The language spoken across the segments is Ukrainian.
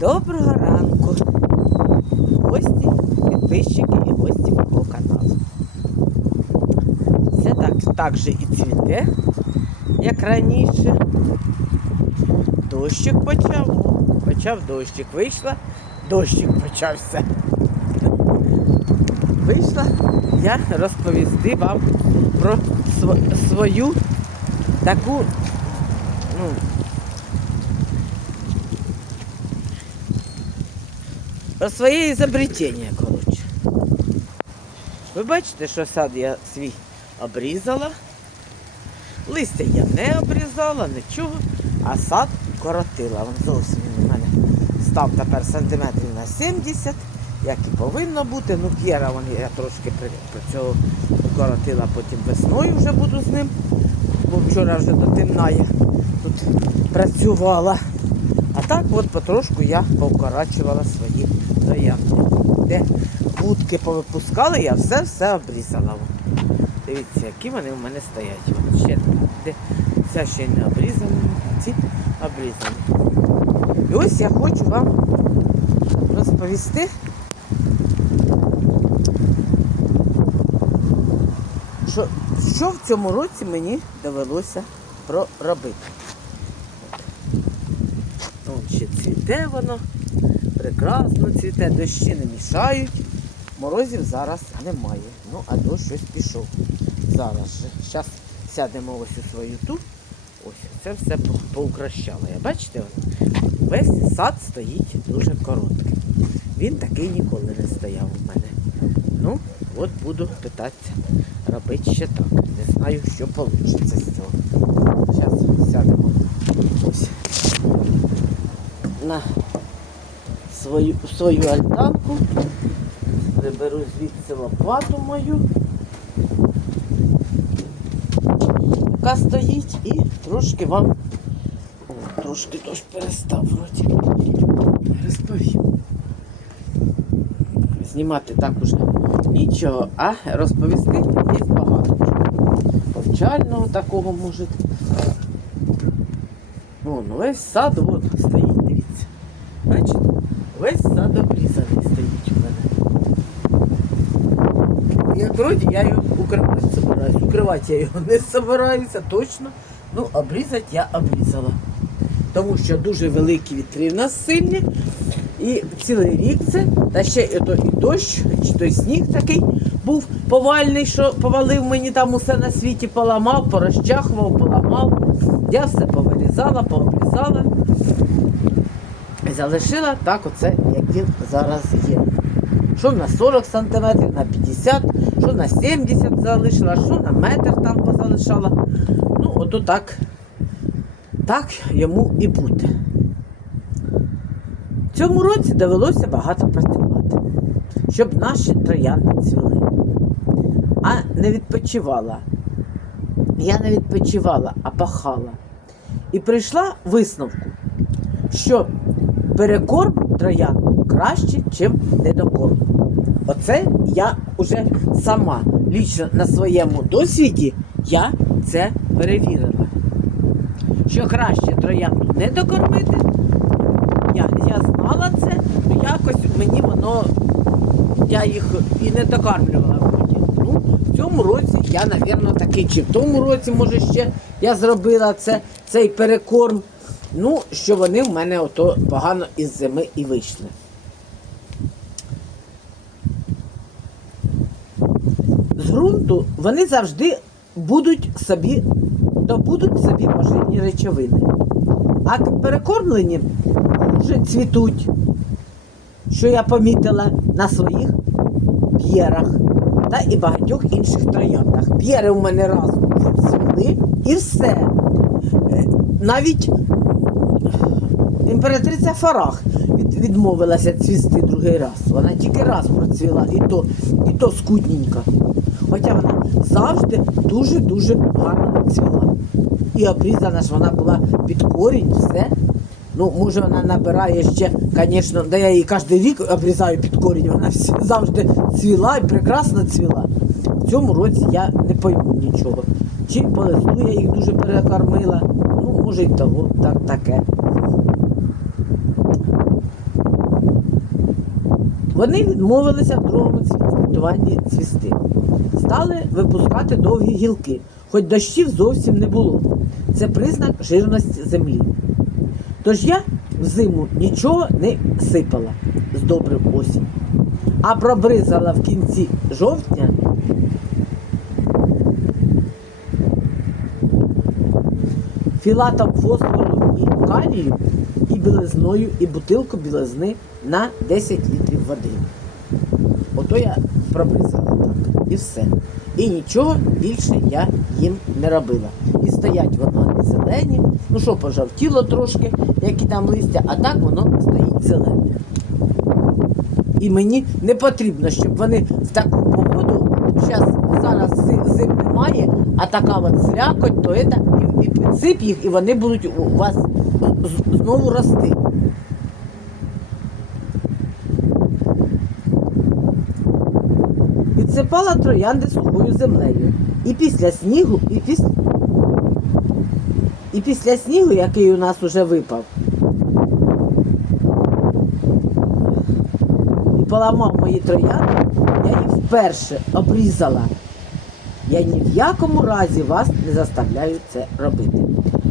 Доброго ранку. Гості, підписчики і гості мого каналу. Все так, так же і цвіте, як раніше. Дощик почав. Почав дощик. Вийшла, дощик почався. Вийшла я розповісти вам про св- свою таку, ну, Про своє ізобретення, коротше. Ви бачите, що сад я свій обрізала. Листя я не обрізала, нічого, а сад коротила. Вон зовсім він у мене став тепер сантиметрів на 70, як і повинно бути. Ну, п'єра я трошки при, при цього укоротила, потім весною вже буду з ним. Бо вчора вже до темна я тут працювала. А так от потрошку я повкорачувала свої троянди. Де вудки повипускали, я все-все обрізала. Дивіться, які вони у мене стоять. Вон ще де ця ще не обрізана, а ці обрізані. І ось я хочу вам розповісти, що, що в цьому році мені довелося проробити. Ще цвіте воно, прекрасно цвіте, дощі не мішають. Морозів зараз немає. Ну, а дощ щось пішов. Зараз же. Зараз сядемо ось у свою ту. Ось це все по- поукращала. Я бачите, весь сад стоїть дуже короткий. Він такий ніколи не стояв у мене. Ну, от буду питатися робити ще так. Не знаю, що вийде з цього. Зараз сядемо. Ось на свою, свою альтанку. Приберу звідси лопату мою, яка стоїть, і трошки вам О, трошки дощ перестав вроді. Розповім. Знімати так уже нічого, а розповісти є багато. Повчального такого може. Вон, весь сад от стоїть, дивіться. Бачите? Весь сад обрізаний стоїть у мене. Вроді я його укривати собираюсь. Укривати я його не собираюся, точно. Ну, обрізати я обрізала. Тому що дуже великі вітри в нас сильні. І цілий рік це, та ще то, і дощ, чи той сніг такий був повальний, що повалив мені там усе на світі, поламав, порозчахував, поламав. Я все повирізала, пообрізала. Залишила так оце, як він зараз є. Що на 40 см, на 50, що на 70 залишила, що на метр там позалишала. Ну, ото так, так йому і бути. В цьому році довелося багато працювати, щоб наші троянди цвіли. А не відпочивала. Я не відпочивала, а пахала. І прийшла висновку, що перекорм троян краще, ніж недокорм. Оце я вже сама лічно на своєму досвіді я це перевірила. Що краще троянду не докормити, я, я знала це, ну якось мені воно, я їх і не докармлювала. Ну, в цьому році я, напевно, такий, чи в тому році, може, ще я зробила це, цей перекорм. Ну, що вони в мене ото погано із зими і вийшли. З вони завжди будуть собі, добудуть собі поживні речовини. А перекормлені вже цвітуть, що я помітила на своїх п'єрах та і багатьох інших трояндах. П'єри у мене разом цвіли і все. Е, Навіть імператриця Фарах відмовилася цвісти другий раз. Вона тільки раз процвіла, і то, і то скудненько. Хоча вона завжди дуже-дуже гарно цвіла. І обрізана ж вона була під корінь, все. Ну, може, вона набирає ще, звісно, да я її кожен рік обрізаю під корінь, вона завжди цвіла і прекрасно цвіла. В цьому році я не пойму нічого. Чи по я їх дуже перекормила, ну, може й того, так, таке. Вони відмовилися в другому цвітуванні цвісти. Стали випускати довгі гілки, хоч дощів зовсім не було. Це признак жирності землі. Тож я взиму нічого не сипала з добрим осінь, а пробризала в кінці жовтня філатом фосфору і калію, і білизною, і бутилку білизни на 10 літрів води. Ото я пробризала так. І все. І нічого більше я їм не робила. І стоять воно зелені, ну що, пожовтіло трошки, які там листя, а так воно стоїть зелене. І мені не потрібно, щоб вони в таку погоду, зараз зараз зи- зим немає, а така от слякоть, то це, і, і підсип їх, і вони будуть у вас знову рости. Підсипала троянди сухою землею. І після снігу, і після, і після снігу, який у нас уже випав, і поламав мої троянди, я їх вперше обрізала. Я ні в якому разі вас не заставляю це робити.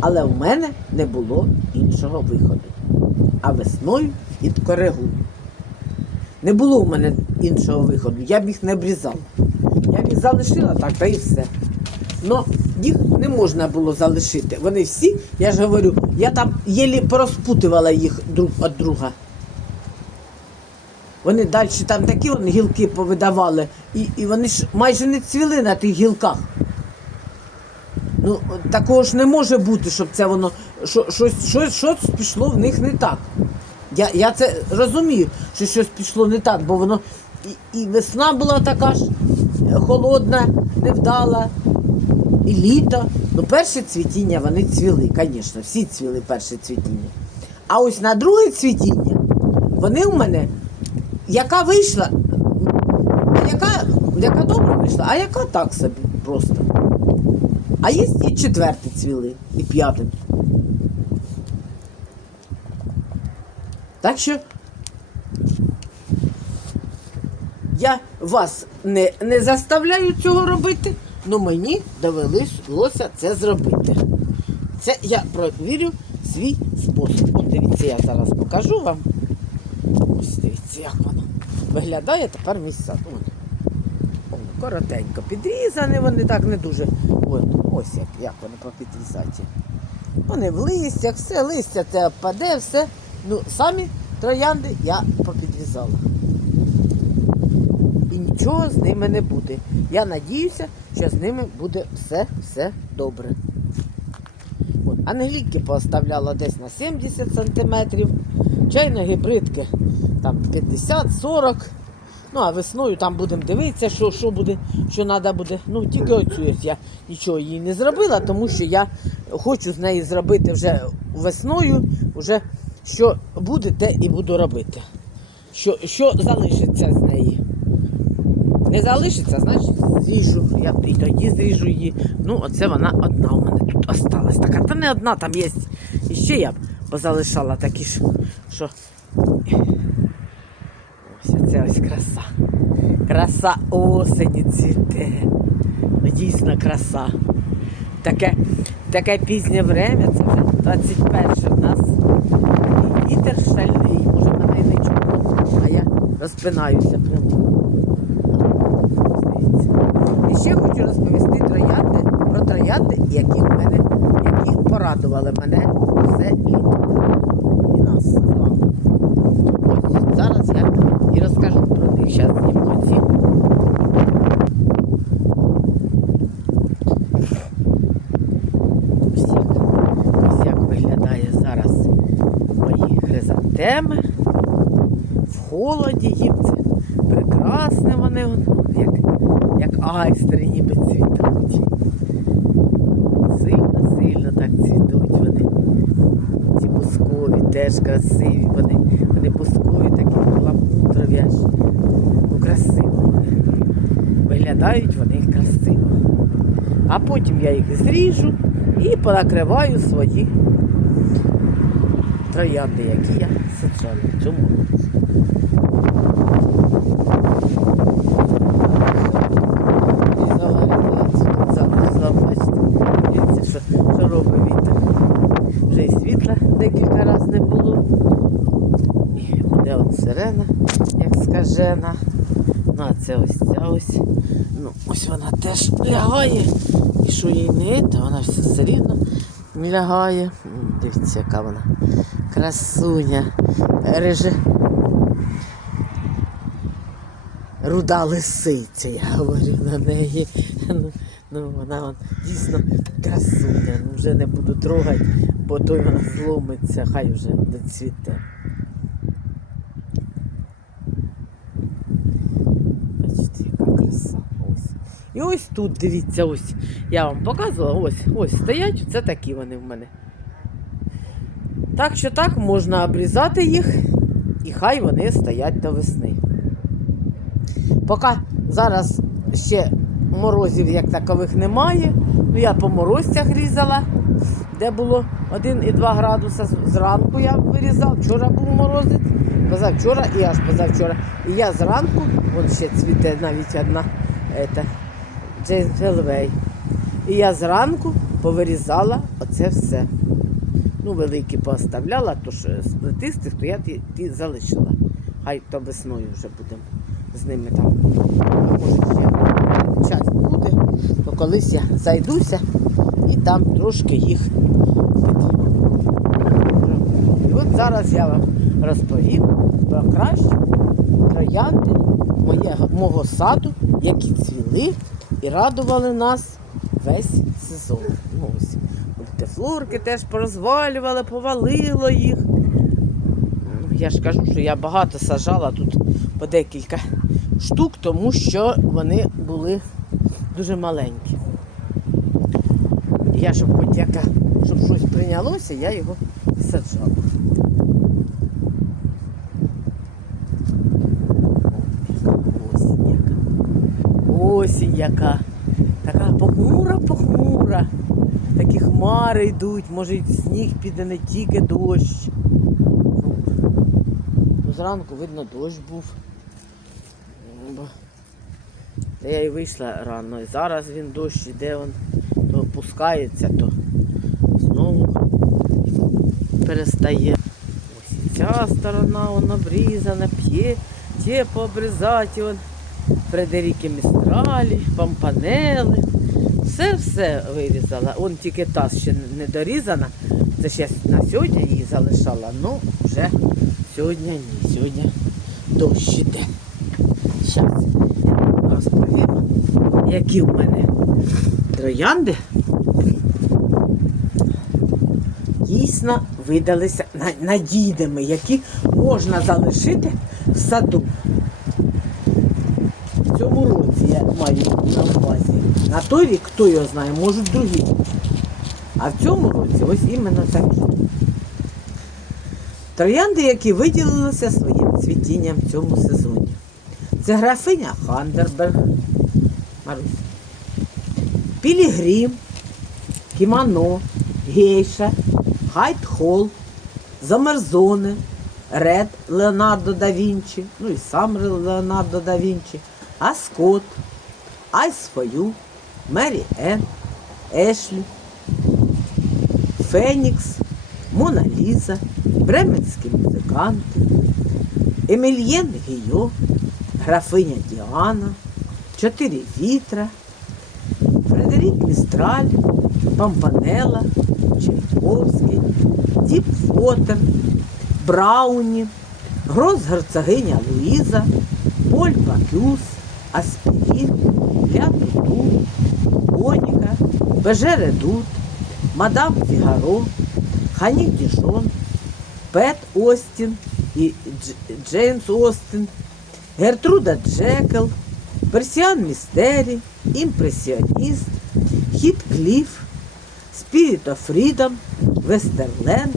Але в мене не було іншого виходу. А весною відкоригую. Не було в мене іншого виходу. Я б їх не обрізала. Я б їх залишила так, та і все. Но їх не можна було залишити. Вони всі, я ж говорю, я там єлі порозпутувала їх друг від друга. Вони далі там такі вони гілки повидавали, і, і вони ж майже не цвіли на тих гілках. Ну, такого ж не може бути, щоб це воно що, щось, щось, щось пішло в них не так. Я, я це розумію, що щось пішло не так, бо воно і, і весна була така ж холодна, невдала, і літо. Ну, перше цвітіння вони цвіли, звісно, всі цвіли перше цвітіння. А ось на друге цвітіння вони у мене, яка вийшла, яка, яка добре вийшла, а яка так собі просто. А є і четверте цвіли, і п'яте. Так що я вас не, не заставляю цього робити, але мені довелося це зробити. Це я провірю свій спосіб. От дивіться, я зараз покажу вам. Ось дивіться, як воно виглядає тепер мій сад. Коротенько підрізані, вони так не дуже. От, ось як, як вони попідрізаті. Вони в листях, все, листя це впаде, все. Ну, самі троянди я попідрізала. І нічого з ними не буде. Я надіюся, що з ними буде все, все добре. От, ангеліки поставляла десь на 70 сантиметрів, чайно гібридки там 50-40. Ну, а весною там будемо дивитися, що, що буде, що треба буде. Ну, тільки оцю я нічого їй не зробила, тому що я хочу з неї зробити вже весною, вже що буде, те і буду робити. Що, що залишиться з неї. Не залишиться, значить зріжу. Я і тоді зріжу її. Ну, оце вона одна у мене тут осталась. Така, та не одна, там є. І ще я б позалишала такі ж, що. Ось це ось краса. Краса осені цвіте. Ну, Дійсно краса. Таке, таке пізнє время, це вже 21 в нас. Вітер шальний, може мене не чутно, а я розпинаюся прямо. І ще хочу розповісти троянди про троянди, які в мене, які порадували мене все літо. І нас з вами. Ось зараз я і розкажу про них. Зараз зніму ці. Ось як, ось як виглядає зараз мої хризантеми. В холоді їм це прекрасне вони, як, як айстри ніби цвітуть. Сильно-сильно так цвітуть вони. Ці бускові теж красиві. Вони, вони бускові такі ламутрові аж. Ну, красиво вони. Виглядають вони красиво. А потім я їх зріжу і понакриваю свої троянди, які я саджала. Чому? Дивіться, що робить вітер. Вже і світла декілька разів не було. І сирена, як скажена. Ну, а це ось ця ось. Ну, ось вона теж лягає. І що їй не, то вона все рівно лягає. Дивіться, яка вона красуня. Реже. Руда лисиця, я говорю на неї. Ну, ну вона вон, дійсно красуня. Ну, вже не буду трогати, бо той вона зломиться, хай вже доцвіте. Бачите, яка краса. І ось тут, дивіться, ось. Я вам показувала, ось, ось стоять, це такі вони в мене. Так що так, можна обрізати їх, і хай вони стоять до весни. Поки зараз ще морозів як такових немає. Ну я по морозцях різала, де було 1 і 2 градуса. Зранку я вирізав. Вчора був морозець, позавчора і аж позавчора. І я зранку, вон ще цвіте навіть одна ета, Джейн Хелвей. І я зранку повирізала оце все. Ну, великі поставляла, то ж з плетистих, то я ті, ті залишила. Хай то весною вже будемо з ними там. Може, ще час буде, то колись я зайдуся і там трошки їх. І от зараз я вам розповім про кращі троянди мого саду, які цвіли і радували нас весь сезон. Ну, ось. Мультифлорки теж порозвалювали, повалило їх. Ну, Я ж кажу, що я багато сажала тут по декілька штук, тому що вони були дуже маленькі. Я, щоб хоч яка, щоб щось прийнялося, я його саджала. Осінь яка. Осінь яка. Така похмура-похмура. Такі хмари йдуть, може сніг піде не тільки дощ. Ну, зранку, видно, дощ був. Я і вийшла рано. І зараз він дощ іде, он, то опускається, то знову перестає. Ось ця сторона вона обрізана, п'є, ті пообрізаті, он Фредеріки Містралі, пампанели. Все-все вирізала. Он тільки та ще не дорізана. Це ще на сьогодні її залишала. Ну, вже сьогодні ні. Сьогодні дощ іде. Зараз розповім, які в мене троянди дійсно видалися на- надійними, які можна залишити в саду. В цьому році я маю на увазі. На той рік, хто його знає, можуть другі. А в цьому році ось іменно такі. Троянди, які виділилися своїм цвітінням в цьому сезоні. Це графиня Хандерберг. Марусь. Пілігрім, Кімано, Гейша, Хайт Холл, Замерзоне, Ред Леонардо да Вінчі, ну і сам Леонардо да Вінчі, Аскот, Айс Фою, Мері Ен, Ешлі, Фенікс, Мона Ліза, Бременські музиканти, Емельєн Гійо, графиня Діана, Чотири вітра, Фредерік Містраль, Пампанела, Чайковський, Діп Фотер, Брауні, Гросгерцогиня Луїза, Поль Бакюс, Аспірін, Ля Туту, Моніка, Беже Редут, Мадам Фігаро, Ханік Дішон, Пет Остін і Джеймс Остін, Гертруда Джекел, Персіан Містері, Імпресіоніст, Хіт Кліф, of Freedom, Westernland,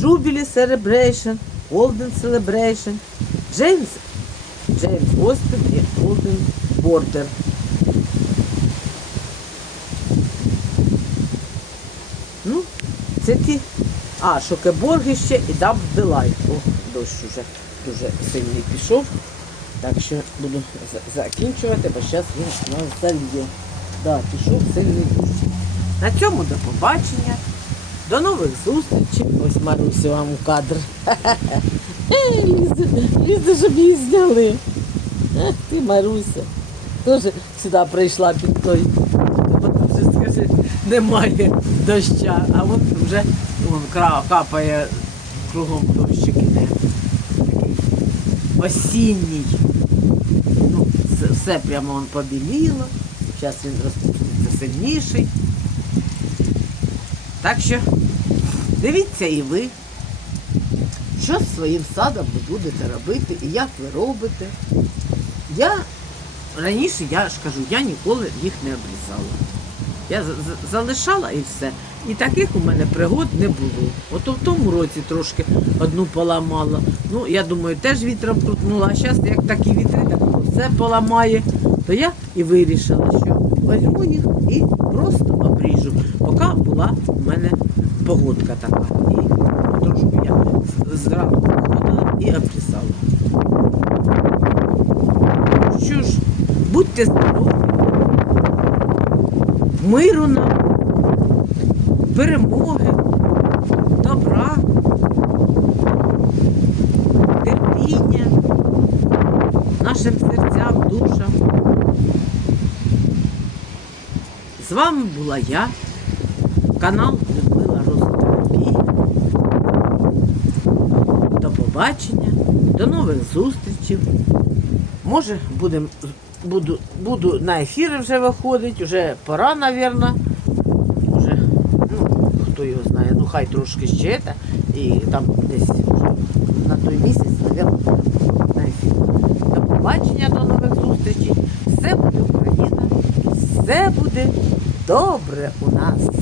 Jubilee Celebration, Golden Celebration, Джеймс, Джеймс Остін і Golden Border. Ну, це ті. А, Шокеборги ще і Даб Делайт. О, дощ уже дуже сильний пішов. Так що буду закінчувати, бо зараз він нас зальє. Да, пішов сильний дощ. На цьому до побачення. До нових зустрічей. Ось Марусю вам у кадр. Е, Ліза, щоб її зняли. Ти, Маруся. Теж сюди прийшла під той. Вже, скажи, немає доща, а от вже вон, капає кругом дощик іде. Осінній. Ну, все, прямо он побіліло. Зараз він розпуститься сильніший. Так що дивіться і ви, що з своїм садом ви будете робити і як ви робите. Я раніше, я ж кажу, я ніколи їх не обрізала. Я за- за- залишала і все. І таких у мене пригод не було. От в тому році трошки одну поламала. Ну, я думаю, теж вітром крутнула. А зараз, як такі вітри, так все поламає. То я і вирішила, що візьму їх і просто обріжу, поки була у мене погодка така. І трошки я зранку виходила і обрізала. Будьте здорові, миру нам, перемоги, добра, терпіння нашим серцям, душам. З вами була я, канал Людмила Розотерапія. До побачення, до нових зустрічей. Може, будем, буду, буду на ефіри вже виходити, вже пора, мабуть. Уже, ну, хто його знає, ну хай трошки ще це, і там десь на той місяць, мабуть, на ефір. До побачення, до нових зустрічей. Все буде Україна, все буде добре у нас.